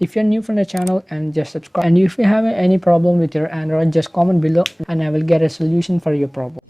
If you're new from the channel, and just subscribe. And if you have any problem with your Android, just comment below and I will get a solution for your problem.